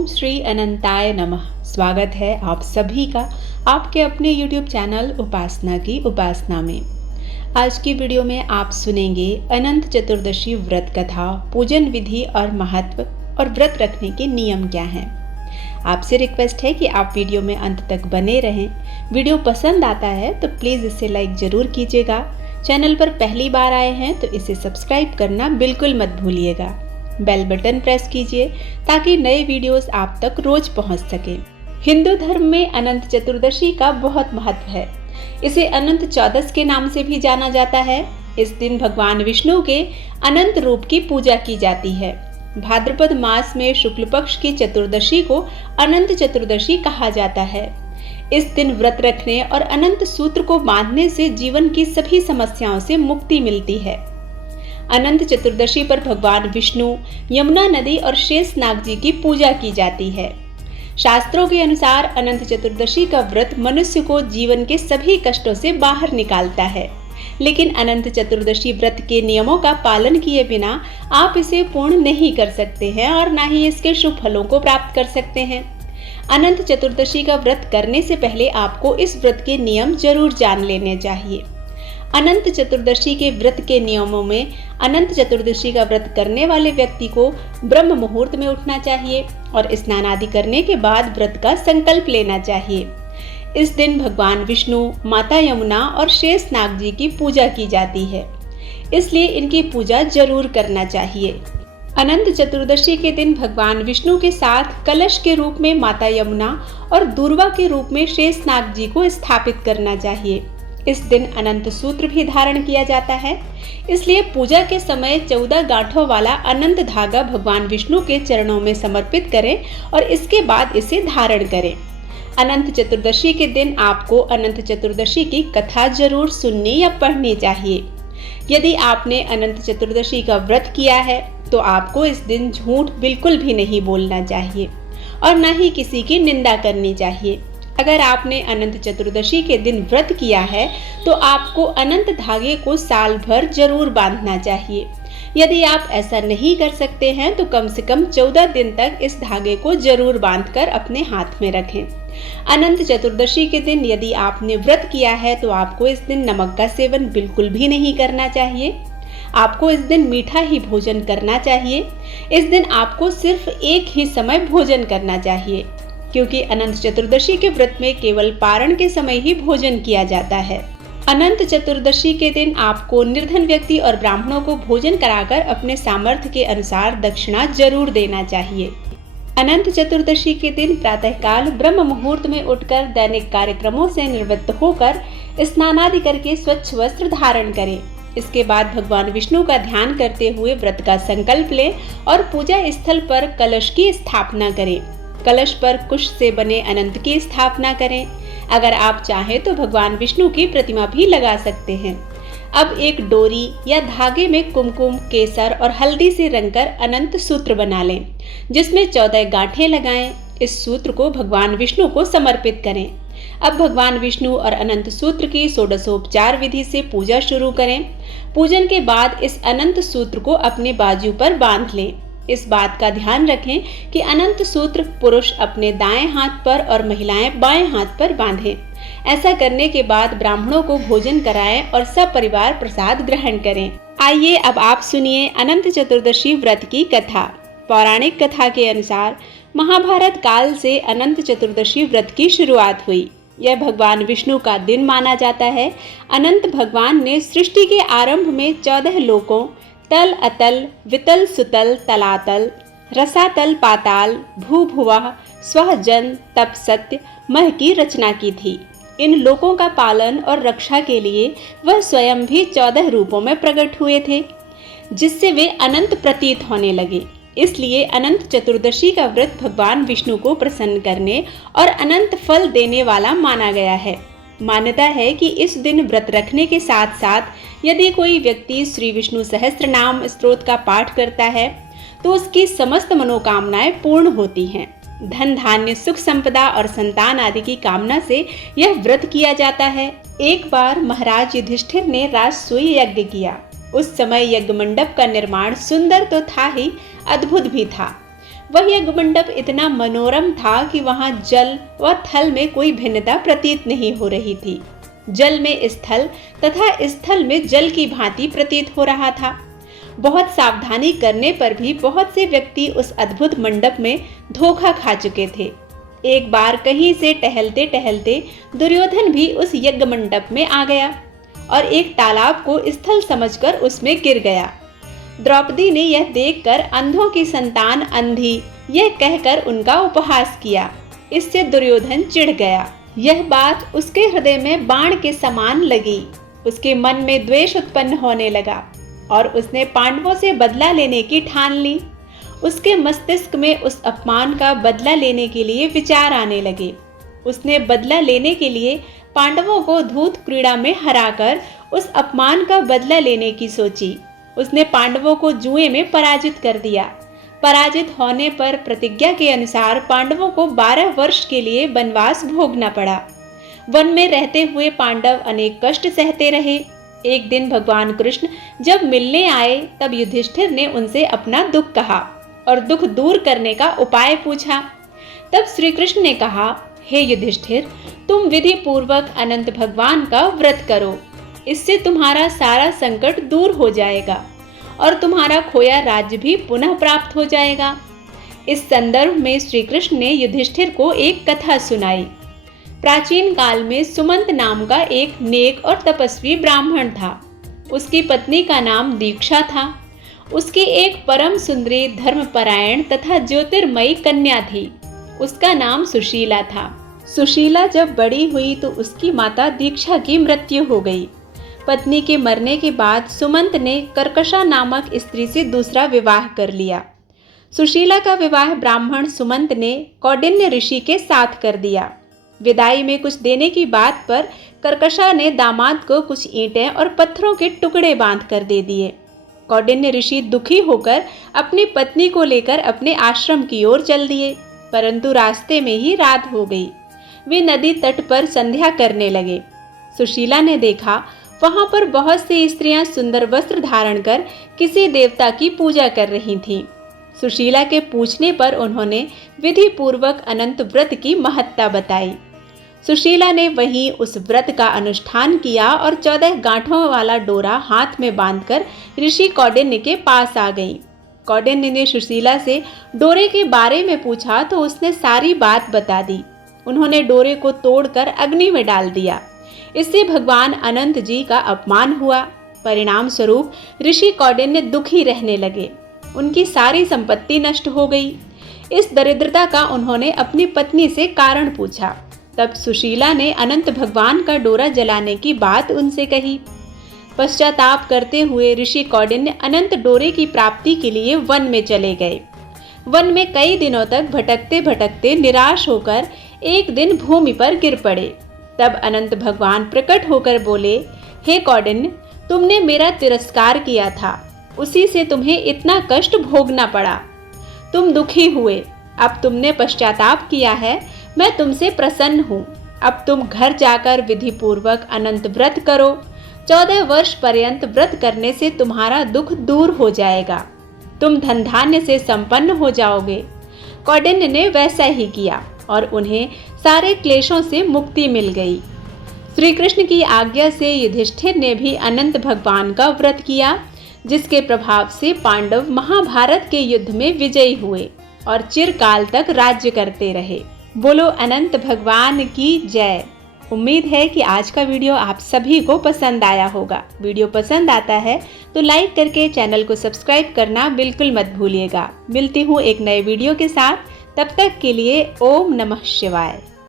ओम श्री अनंताय नमः। स्वागत है आप सभी का आपके अपने YouTube चैनल उपासना की उपासना में। आज की वीडियो में आप सुनेंगे अनंत चतुर्दशी व्रत कथा, पूजन विधि और महत्व और व्रत रखने के नियम क्या हैं। आपसे रिक्वेस्ट है कि आप वीडियो में अंत तक बने रहें। वीडियो पसंद आता है तो प्लीज़ इसे लाइक ज़रूर कीजिएगा। चैनल पर पहली बार आए हैं तो इसे सब्सक्राइब करना बिल्कुल मत भूलिएगा। बेल बटन प्रेस कीजिए ताकि नए वीडियोस आप तक रोज पहुंच सके। हिंदू धर्म में अनंत चतुर्दशी का बहुत महत्व है। इसे अनंत चौदस के नाम से भी जाना जाता है। इस दिन भगवान विष्णु के अनंत रूप की पूजा की जाती है। भाद्रपद मास में शुक्ल पक्ष की चतुर्दशी को अनंत चतुर्दशी कहा जाता है। इस दिन व्रत रखने और अनंत सूत्र को बांधने से जीवन की सभी समस्याओं से मुक्ति मिलती है। अनंत चतुर्दशी पर भगवान विष्णु, यमुना नदी और शेषनाग जी की पूजा की जाती है। शास्त्रों के अनुसार अनंत चतुर्दशी का व्रत मनुष्य को जीवन के सभी कष्टों से बाहर निकालता है। लेकिन अनंत चतुर्दशी व्रत के नियमों का पालन किए बिना आप इसे पूर्ण नहीं कर सकते हैं और ना ही इसके शुभ फलों को प्राप्त कर सकते हैं। अनंत चतुर्दशी का व्रत करने से पहले आपको इस व्रत के नियम जरूर जान लेने चाहिए। अनंत चतुर्दशी के व्रत के नियमों में अनंत चतुर्दशी का व्रत करने वाले व्यक्ति को ब्रह्म मुहूर्त में उठना चाहिए और स्नान आदि करने के बाद व्रत का संकल्प लेना चाहिए। इस दिन भगवान विष्णु, माता यमुना और शेषनाग जी की पूजा की जाती है, इसलिए इनकी पूजा जरूर करना चाहिए। अनंत चतुर्दशी के दिन भगवान विष्णु के साथ कलश के रूप में माता यमुना और दूर्वा के रूप में शेषनाग जी को स्थापित करना चाहिए। इस दिन अनंत सूत्र भी धारण किया जाता है, इसलिए पूजा के समय 14 गांठों वाला अनंत धागा भगवान विष्णु के चरणों में समर्पित करें और इसके बाद इसे धारण करें। अनंत चतुर्दशी के दिन आपको अनंत चतुर्दशी की कथा जरूर सुननी या पढ़नी चाहिए। यदि आपने अनंत चतुर्दशी का व्रत किया है तो आपको इस दिन झूठ बिल्कुल भी नहीं बोलना चाहिए और न ही किसी की निंदा करनी चाहिए। अगर आपने अनंत चतुर्दशी के दिन व्रत किया है तो आपको अनंत धागे को साल भर जरूर बांधना चाहिए। यदि आप ऐसा नहीं कर सकते हैं तो कम से कम 14 दिन तक इस धागे को जरूर बांधकर अपने हाथ में रखें। अनंत चतुर्दशी के दिन यदि आपने व्रत किया है तो आपको इस दिन नमक का सेवन बिल्कुल भी नहीं करना चाहिए। आपको इस दिन मीठा ही भोजन करना चाहिए। इस दिन आपको सिर्फ एक ही समय भोजन करना चाहिए, क्योंकि अनंत चतुर्दशी के व्रत में केवल पारण के समय ही भोजन किया जाता है। अनंत चतुर्दशी के दिन आपको निर्धन व्यक्ति और ब्राह्मणों को भोजन कराकर अपने सामर्थ्य के अनुसार दक्षिणा जरूर देना चाहिए। अनंत चतुर्दशी के दिन प्रातःकाल ब्रह्म मुहूर्त में उठकर दैनिक कार्यक्रमों से निवृत्त होकर स्नान आदि करके स्वच्छ वस्त्र धारण करें। इसके बाद भगवान विष्णु का ध्यान करते हुए व्रत का संकल्प लें और पूजा स्थल पर कलश की स्थापना करें। कलश पर कुश से बने अनंत की स्थापना करें। अगर आप चाहें तो भगवान विष्णु की प्रतिमा भी लगा सकते हैं। अब एक डोरी या धागे में कुमकुम, केसर और हल्दी से रंगकर अनंत सूत्र बना लें, जिसमें 14 गांठें लगाएं। इस सूत्र को भगवान विष्णु को समर्पित करें। अब भगवान विष्णु और अनंत सूत्र की षोडशोपचार विधि से पूजा शुरू करें। पूजन के बाद इस अनंत सूत्र को अपने बाजू पर बांध लें। इस बात का ध्यान रखें कि अनंत सूत्र पुरुष अपने दाएं हाथ पर और महिलाएं बाएं हाथ पर बांधें। ऐसा करने के बाद ब्राह्मणों को भोजन कराएं और सब परिवार प्रसाद ग्रहण करें। आइए अब आप सुनिए अनंत चतुर्दशी व्रत की कथा। पौराणिक कथा के अनुसार महाभारत काल से अनंत चतुर्दशी व्रत की शुरुआत हुई। यह भगवान विष्णु का दिन माना जाता है। अनंत भगवान ने सृष्टि के आरंभ में 14 लोकों तल, अतल, वितल, सुतल, तलातल, रसातल, पाताल, भू भुवः, स्वः जन, तप, सत्य, मह की रचना की थी। इन लोकों का पालन और रक्षा के लिए वह स्वयं भी 14 रूपों में प्रकट हुए थे, जिससे वे अनंत प्रतीत होने लगे। इसलिए अनंत चतुर्दशी का व्रत भगवान विष्णु को प्रसन्न करने और अनंत फल देने वाला माना गया है। मान्यता है कि इस दिन व्रत रखने के साथ साथ यदि कोई व्यक्ति श्री विष्णु सहस्त्र नाम स्तोत्र का पाठ करता है तो उसकी समस्त मनोकामनाएं पूर्ण होती हैं। धन धान्य, सुख संपदा और संतान आदि की कामना से यह व्रत किया जाता है। एक बार महाराज युधिष्ठिर ने राजसूय यज्ञ किया। उस समय यज्ञ मंडप का निर्माण सुंदर तो था ही, अद्भुत भी था। वह यज्ञ मंडप इतना मनोरम था कि वहां जल व थल में कोई भिन्नता प्रतीत नहीं हो रही थी। जल में स्थल तथा स्थल में जल की भांति प्रतीत हो रहा था। बहुत सावधानी करने पर भी बहुत से व्यक्ति उस अद्भुत मंडप में धोखा खा चुके थे। एक बार कहीं से टहलते टहलते दुर्योधन भी उस यज्ञ मंडप में आ गया और एक तालाब को स्थल समझकर उसमें गिर गया। द्रौपदी ने यह देखकर अंधों की संतान अंधी यह कहकर उनका उपहास किया। इससे दुर्योधन चिढ़ गया। यह बात उसके हृदय में बाण के समान लगी। उसके मन में द्वेष उत्पन्न होने लगा और उसने पांडवों से बदला लेने की ठान ली। उसके मस्तिष्क में उस अपमान का बदला लेने के लिए विचार आने लगे। उसने बदला लेने के लिए पांडवों को धूत क्रीड़ा में हराकर उस अपमान का बदला लेने की सोची। उसने पांडवों को जुए में पराजित कर दिया। पराजित होने पर प्रतिज्ञा के अनुसार पांडवों को 12 वर्ष के लिए वनवास भोगना पड़ा। वन में रहते हुए पांडव अनेक कष्ट सहते रहे। एक दिन भगवान कृष्ण जब मिलने आए तब युधिष्ठिर ने उनसे अपना दुख कहा और दुख दूर करने का उपाय पूछा। तब श्री कृष्ण ने कहा, हे युधिष्ठिर, तुम विधि पूर्वक अनंत भगवान का व्रत करो। इससे तुम्हारा सारा संकट दूर हो जाएगा और तुम्हारा खोया राज्य भी पुनः प्राप्त हो जाएगा। इस संदर्भ में श्री कृष्ण ने युधिष्ठिर को एक कथा सुनाई। प्राचीन काल में सुमंत नाम का एक नेक और तपस्वी ब्राह्मण था। उसकी पत्नी का नाम दीक्षा था। उसकी एक परम सुंदरी, धर्मपरायण तथा ज्योतिर्मयी कन्या थी। उसका नाम सुशीला था। सुशीला जब बड़ी हुई तो उसकी माता दीक्षा की मृत्यु हो गई। पत्नी के मरने के बाद सुमंत ने कर्कशा नामक स्त्री से दूसरा विवाह कर लिया। सुशीला का विवाह ब्राह्मण सुमंत ने कौंडिन्य ऋषि के साथ कर दिया। विदाई में कुछ देने की बात पर कर्कशा ने दामाद को कुछ ईंटें और पत्थरों के टुकड़े बांध कर दे दिए। कौंडिन्य ऋषि दुखी होकर अपनी पत्नी को लेकर अपने आश्रम की ओर चल दिए, परंतु रास्ते में ही रात हो गई। वे नदी तट पर संध्या करने लगे। सुशीला ने देखा वहां पर बहुत सी स्त्रियां सुंदर वस्त्र धारण कर किसी देवता की पूजा कर रही थीं। सुशीला के पूछने पर उन्होंने विधि पूर्वक अनंत व्रत की महत्ता बताई। सुशीला ने वहीं उस व्रत का अनुष्ठान किया और 14 गांठों वाला डोरा हाथ में बांधकर ऋषि कौंडिन्य के पास आ गई। कौंडिन्य ने सुशीला से डोरे के बारे में पूछा तो उसने सारी बात बता दी। उन्होंने डोरे को तोड़कर अग्नि में डाल दिया। इससे भगवान अनंत जी का अपमान हुआ। परिणाम स्वरूप ऋषि कौंडिन्य दुखी रहने लगे। उनकी सारी संपत्ति नष्ट हो गई। इस दरिद्रता का उन्होंने अपनी पत्नी से कारण पूछा। तब सुशीला ने अनंत भगवान का डोरा जलाने की बात उनसे कही। पश्चाताप करते हुए ऋषि कौंडिन्य अनंत डोरे की प्राप्ति के लिए वन में चले गए। वन में कई दिनों तक भटकते भटकते निराश होकर एक दिन भूमि पर गिर पड़े। तब अनंत भगवान प्रकट होकर बोले, हे कौंडिन्य, तुमने मेरा तिरस्कार किया था, उसी से तुम्हें इतना कष्ट भोगना पड़ा। तुम दुखी हुए, अब तुमने पश्चाताप किया है, मैं तुमसे प्रसन्न हूँ। अब तुम घर जाकर विधि पूर्वक अनंत व्रत करो। 14 वर्ष पर्यंत व्रत करने से तुम्हारा दुख दूर हो जाएगा। तुम धन धान्य से संपन्न हो जाओगे। कौंडिन्य ने वैसा ही किया और उन्हें सारे क्लेशों से मुक्ति मिल गई। श्री कृष्ण की आज्ञा से युधिष्ठिर ने भी अनंत भगवान का व्रत किया, जिसके प्रभाव से पांडव महाभारत के युद्ध में विजयी हुए और चिरकाल तक राज्य करते रहे। बोलो अनंत भगवान की जय। उम्मीद है कि आज का वीडियो आप सभी को पसंद आया होगा। वीडियो पसंद आता है तो लाइक करके चैनल को सब्सक्राइब करना बिल्कुल मत भूलिएगा। मिलती हूँ एक नए वीडियो के साथ, तब तक के लिए ओम नमः शिवाय।